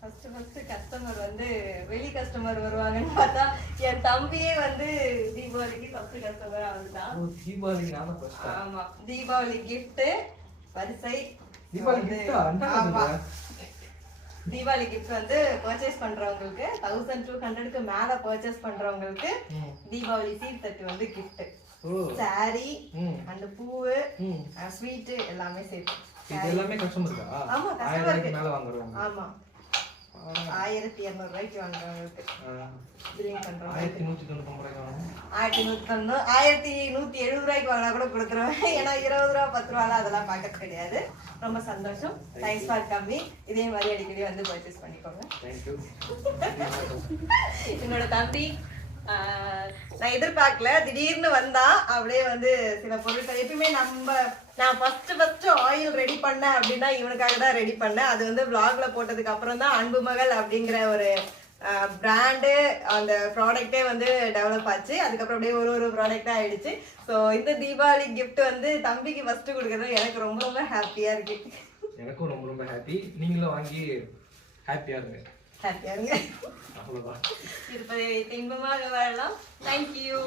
First customer வந்து வெளி customer வருவாங்கன்னு பார்த்தா என் தம்பியே வந்து தீபாவளிக்கு ஃபர்ஸ்ட் கஸ்டமர் அவன்தான். தீபாவளிக்கு நான் தான் ஃபர்ஸ்ட். ஆமா, தீபாவளி gift பரிசை. தீபாவளி gift ஆமா, தீபாவளி gift வந்து பர்ச்சேஸ் பண்றவங்களுக்கு 1200க்கு மேல பர்ச்சேஸ் பண்றவங்களுக்கு தீபாவளி சீட் தட்டு வந்து gift. சாரி அந்த பூவு ஸ்வீட் எல்லாமே சேர்த்து. இது எல்லாமே கஸ்டமர்க்கா? ஆமா, கஸ்டமருக்கு மேல வாங்குறோம். ஆமா, 1200 ரூபாய்க்கு வாங்குறவங்களுக்கு பில்லிங் பண்றோம். 1199 ரூபாய்க்கு வாங்குறோம். 1170 ரூபாய்க்கு வாங்கினா கூட கொடுத்துருவேன். ஏன்னா 20 ரூபா 10 ரூபால அதெல்லாம் பார்க்க கிடையாது. ரொம்ப சந்தோஷம். தேங்க்ஸ் ஃபார் கம்மி. இதே மாதிரி அடிக்கடி வந்து பர்ச்சேஸ் பண்ணிக்கோங்க. தேங்க்யூ. என்னோட தம்பி நான் எதிர்பார்க்கல, திடீர்னு வந்தா அப்படியே வந்து சில பொருட்கள் எப்பயுமே நான் ஃபர்ஸ்ட் ஆயில் ரெடி பண்ணேன் அப்படின்னா இவனுக்காக தான் ரெடி பண்ணேன். அது வந்து vlogல போட்டதுக்கு அப்புறம் தான் அன்பு மகள் அப்படிங்கிற ஒரு பிராண்டு அந்த ப்ராடக்டே வந்து டெவலப் ஆச்சு. அதுக்கப்புறம் அப்படியே ஒரு ப்ராடக்டா ஆயிடுச்சு. ஸோ இந்த தீபாவளி கிஃப்ட் வந்து தம்பிக்கு ஃபர்ஸ்ட் கொடுக்கறது எனக்கு ரொம்ப ரொம்ப ஹாப்பியா இருக்கு. எனக்கும் ரொம்ப ரொம்ப ஹாப்பி. நீங்களும் வாங்கி ஹாப்பியா இருங்க. ஹாப்பியா இருங்க. அவ்வளவுதான். இருப்பதை இன்பமாக வாழலாம். தேங்க்யூ.